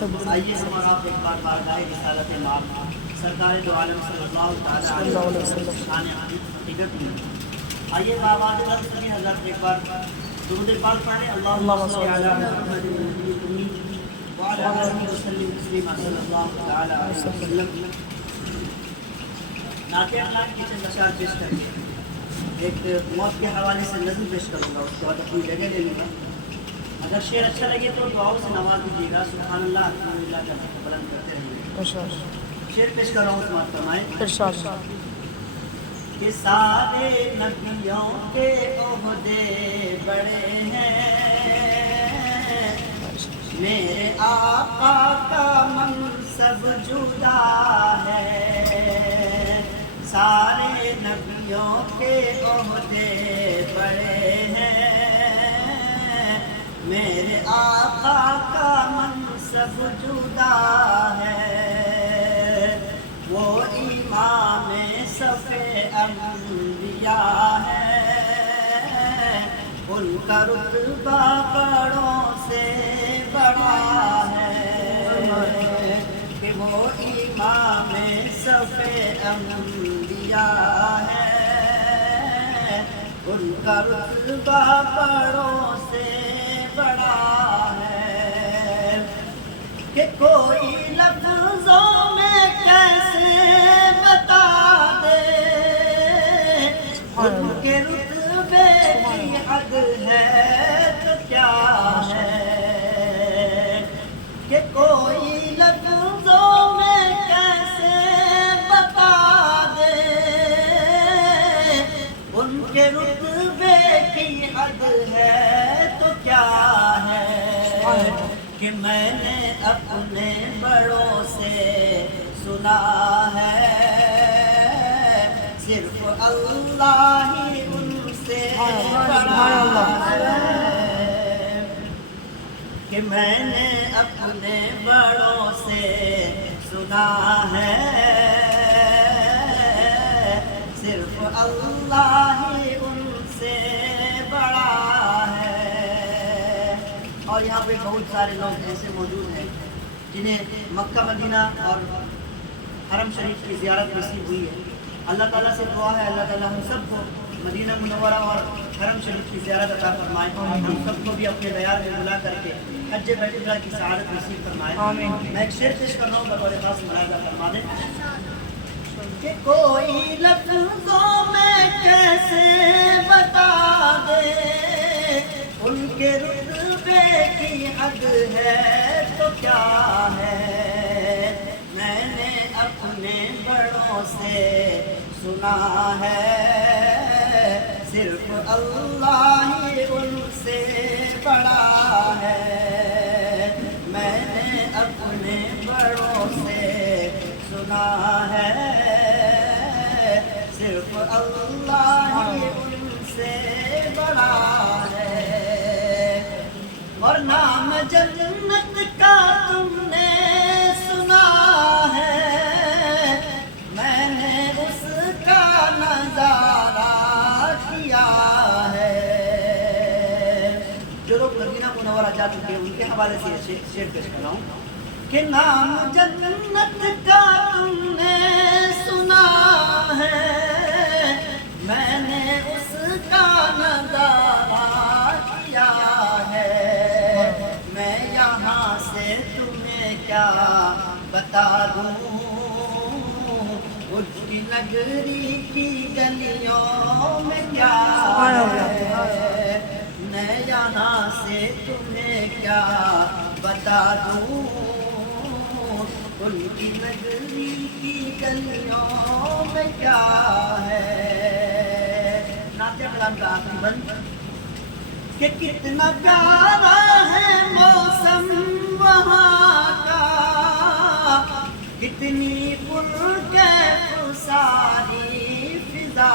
آئیے ہم اور آپ ایک بار بارگاہ رسالت مآب سرکار دو عالم صلی اللہ تعالیٰ علیہ وسلم شان حقیقت میں آئیے بآواز بلند سبھی حضرات ایک بار درود پاک پڑھیں اللہم صلی علی محمد وعلی آلہ وسلم تسلیما صلی اللہ تعالیٰ علیہ وسلم۔ نعت اخلاق کی چند اشعار پیش کر کے ایک موت کے حوالے سے نظم پیش کروں گا، اس کے بعد اپنی جگہ لے لوں گا۔ اگر شعر اچھا لگے تو دعاؤں سے نواز دیجیے گا، سبحان اللہ الحمدللہ کا بلند کرتے رہیے۔ شعر پیش کر رہا ہوں، سماعت فرمائیں۔ کہ سارے نبیوں کے عہدے بڑے ہیں، میرے آقا کا منصب جدا ہے۔ سارے نبیوں کے عہدے بڑے ہیں، میرے آقا کا منصب جدا ہے۔ وہ امام صف انبیاء ہے، ان کا رتبہ بڑوں سے بڑا ہے۔ کہ وہ امام صف انبیاء ہے، ان کا رتبہ بڑوں سے بڑا ہے۔ کہ کوئی لفظوں میں کیسے بتا دے، ان کے رتبے کی حد ہے تو کیا ہے۔ کہ کوئی لفظوں میں کیسے بتا دے، ان کے رتبے کی حد ہے تو کیا ہے۔ کہ میں نے اپنے بڑوں سے سنا ہے، صرف اللہ ہی ان سے بڑا ہے۔ کہ میں نے اپنے بڑوں سے سنا ہے، صرف اللہ ہی ان سے بڑا ہے۔ اور یہاں پہ بہت سارے لوگ ایسے موجود ہیں جنہیں مکہ مدینہ اور حرم شریف کی زیارت نصیب ہوئی ہے۔ اللہ تعالیٰ سے دعا ہے اللہ تعالیٰ ہم سب کو مدینہ منورہ اور حرم شریف کی زیارت عطا فرمائے، ہم سب کو بھی اپنے دیار میں بلا کر کے حج بیت اللہ کی سعادت نصیب فرمائے۔ میں ایک شعر پیش کر رہا ہوں، بطور خاص ملاحظہ فرما دیں۔ کہ کوئی لفظوں میں کیسے بتا دے، ان کے رتبے کی حد ہے تو کیا ہے۔ میں نے اپنے بڑوں سے سنا ہے، صرف اللہ ہی ان سے بڑا ہے۔ میں نے اپنے بڑوں سے سنا ہے، صرف اللہ ہی ان سے بڑا ہے۔ اور نام جنت کا تم نے سنا ہے، میں نے اس کا نظارہ کیا ہے۔ جو لوگ مدینہ منورہ جا چکے ہیں ان کے حوالے سے یہ شعر پیش کر رہا ہوں۔ کہ نام جنت کا تم نے سنا ہے، میں نے اس کا نظارہ کیا ہے۔ میں یہاں سے تمہیں کیا بتا دوں، اس کی نگری کی گلیوں میں کیا ہے۔ میں یہاں سے تمہیں کیا بتا دوں، ان کی نگری کی گلیوں میں کیا ہے۔ نعت کلام کا آخری بند۔ کہ کتنا پیارا ہے موسم وہاں کا، کتنی پرکیف ساری فضا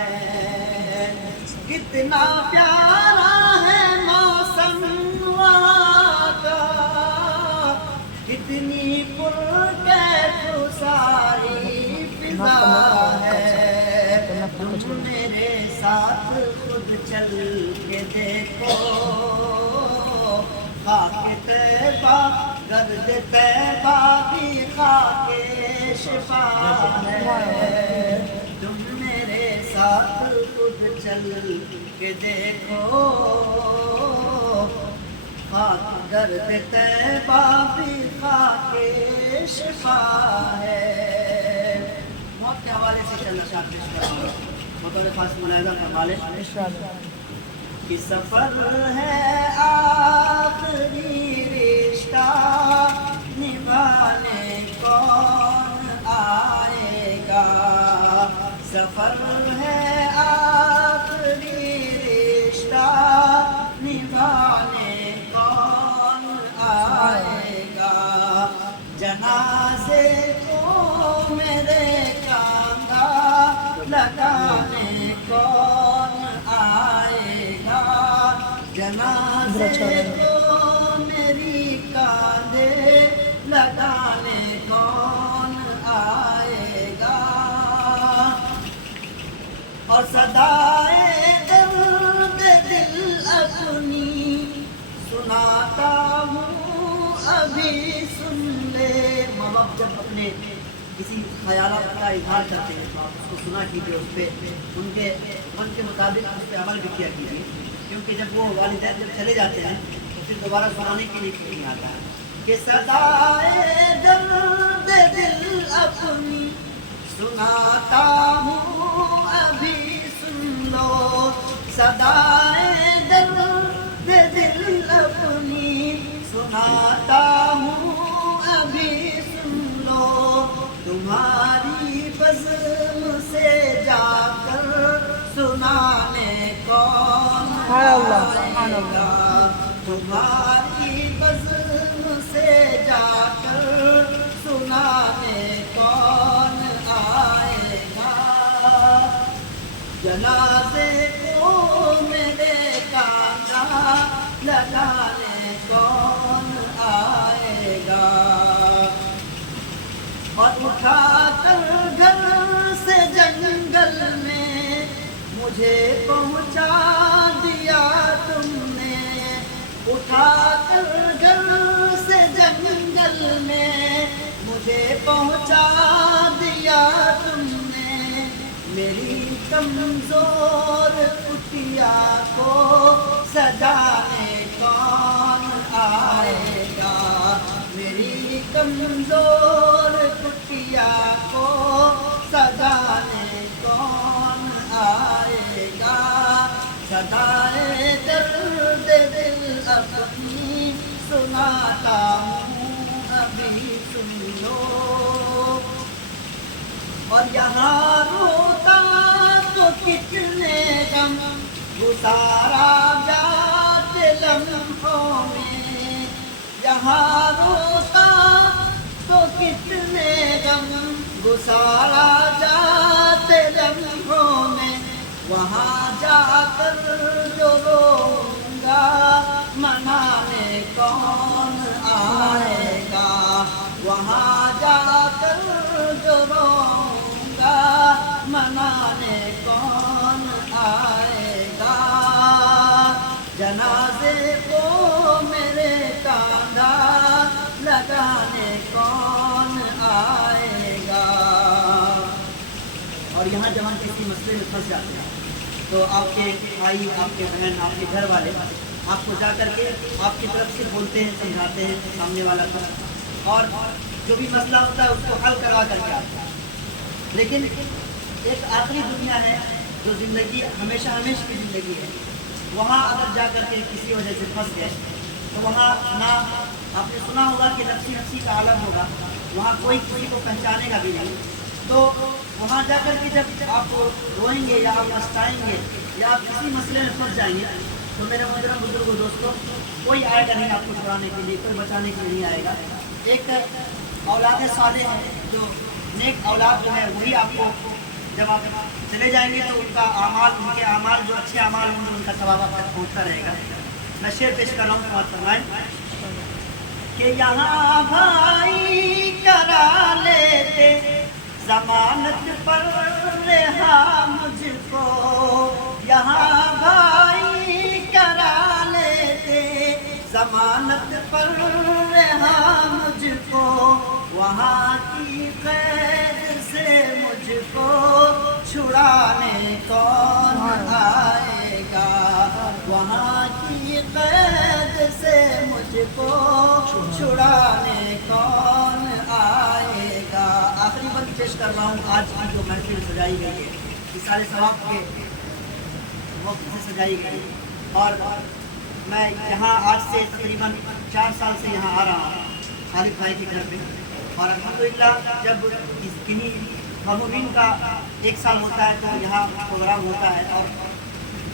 ہے۔ کتنا پیارا ہے موسم وہاں کا، کتنی پرکیف ساری فضا ہے۔ تم میرے ساتھ خود چل کے دیکھو، خاک طیبہ درد طیبہ بھی خاک شفا ہے، تم میرے ساتھ خود چل کے دیکھو، خاک درد طیبہ بھی خاک شفا ہے۔ موت کے حوالے سے چلنا شاہ پیش کر رہا ہوں، بطور خاص ملاحظہ فرما لیں کہ سفر ہے آخری رشتہ نبھانے کون آئے گا، سفر ہے آخری رشتہ نبھانے کون آئے گا، جنازے کو میرے کاندھا لگانے کون آئے گا، جنازے کو میری کاندھے لگانے کون آئے گا، اور صدائے درد دل اپنی سناتا ہوں ابھی سن لے۔ ماں باپ جب اپنے کسی خیالات کا اظہار کرتے ہیں تو آپ اس کو سنا کیجیے، اس پہ ان کے من کے مطابق اس پہ عمل بھی کیا کیجیے، کیونکہ جب وہ والدین جب چلے جاتے ہیں تو پھر دوبارہ سنانے کے لیے نہیں آتا ہے کہ صدائے درد دل اپنی سناتا ہوں ابھی سن لو، صدائے درد دل اپنی سناتا ہوں ابھی سن لو، تمہاری بزم سے جا کر سنانے کون آئے گا، تمہاری بزم سے جا کر سنانے کون آئے گا، جنازے کو میرے کاندھا لگانے کون آئے گا، اور اٹھا کر گھر سے جنگل میں مجھے پہنچا دیا تم نے، اٹھا کر گھر سے جنگل میں مجھے پہنچا دیا تم نے، میری کمزور کٹیا کو سجانے کون آئے گا، میری کمزور کٹیا کو سجانے کون آئے گا، صدائے درد دل اپنی سناتا ہوں ابھی سن لو، اور یہاں روتا تو کتنے غم گزارا جاتے لمحوں میں، یہاں روتا تو کتنے غم گزارا جاتے لمحوں میں، وہاں جا کر جو روؤں گا منانے کون آئے گا، وہاں جا کر جو روؤں گا منانے کون آئے گا، جنازے کو میرے کاندھا لگانے کون آئے گا۔ اور یہاں جب ہم کسی مسئلے میں پھنس جاتے ہیں تو آپ کے بھائی، آپ کے بہن، آپ کے گھر والے آپ کو جا کر کے آپ کی طرف سے بولتے ہیں، سمجھاتے ہیں سامنے والا کو، اور جو بھی مسئلہ ہوتا ہے اس کو حل کروا کر کے آتے ہیں، لیکن ایک آخری دنیا ہے جو زندگی ہمیشہ ہمیشہ کی زندگی ہے، وہاں اگر جا کر کے کسی وجہ سے پھنس گئے تو وہاں نہ آپ نے سنا ہوگا کہ نفسی نفسی کا عالم ہوگا، وہاں کوئی کسی کو پہچانے گا بھی نہیں، تو وہاں جا کر کے جب آپ روئیں گے یا آپ پچھتائیں گے یا آپ کسی مسئلے میں پھنس جائیں گے تو میرے محترم بزرگوں دوستوں، کوئی آئے گا نہیں آپ کو چھڑانے کے لیے، کوئی بچانے کے لیے نہیں آئے گا۔ ایک اولاد صالح ہے، جو نیک اولاد جو ہے وہی آپ کو جب آپ چلے جائیں گے تو ان کا اعمال، ان کے اعمال جو اچھے اعمال ہوں گے ان کا ثواب آپ تک پہنچتا رہے گا۔ میں شعر پیش کر رہا ہوں، سماعت فرمائیں کہ یہاں بھائی کرا لیتے ضمانت پر رہا مجھ کو، یہاں بھائی کرا لیتے ضمانت پر رہا مجھ کو، وہاں کی قید سے مجھ کو چھڑانے کون آئے گا، وہاں کی قید سے مجھ کو چھڑانے کون آئے گا۔ آخری بند پیش کر رہا ہوں آج کی جو محفل سجائی گئی ہے، اِصال ثواب کے وقت سے سجائی گئی، اور میں یہاں آج سے تقریباً 4 سال سے یہاں آ رہا ہوں خالد بھائی کے گھر پہ، اور الحمدللہ جب کنہیں مامورین کا 1 سال ہوتا ہے تو یہاں پروگرام ہوتا ہے، اور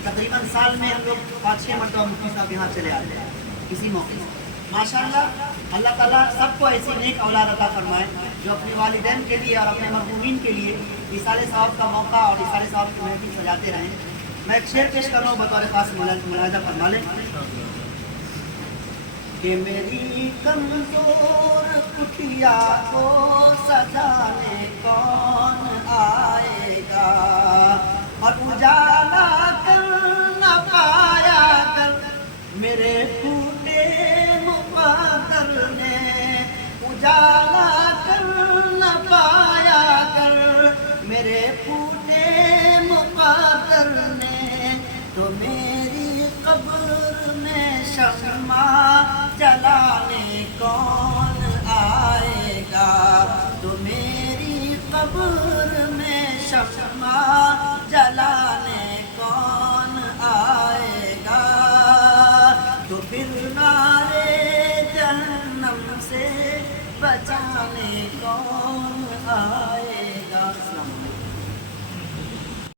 تقریباً سال میں ہم لوگ 5-6 مرتبہ مفتی صاحب یہاں چلے آتے ہیں کسی موقع سے۔ ماشاءاللہ اللہ تعالیٰ سب کو ایسی نیک اولاد عطا فرمائے جو اپنے والدین کے لیے اور اپنے مرحومین کے لیے اِصال ثواب کا موقع اور اِصال ثواب کی محفل سجاتے رہیں۔ میں ایک شعر پیش کر رہا ہوں، بطور خاص ملاحظہ فرما لیں کہ میری کمزور کٹیا کو سجانے کون آئے گا، اور اجالا کر نہ پایا کر میرے ٹوٹے مقدر نے، اجالا کر نہ پایا کر میرے ٹوٹے مقدر نے، تو میری قبر میں شمع جلانے کون آئے گا، تو میری قبر میں شمع جلانے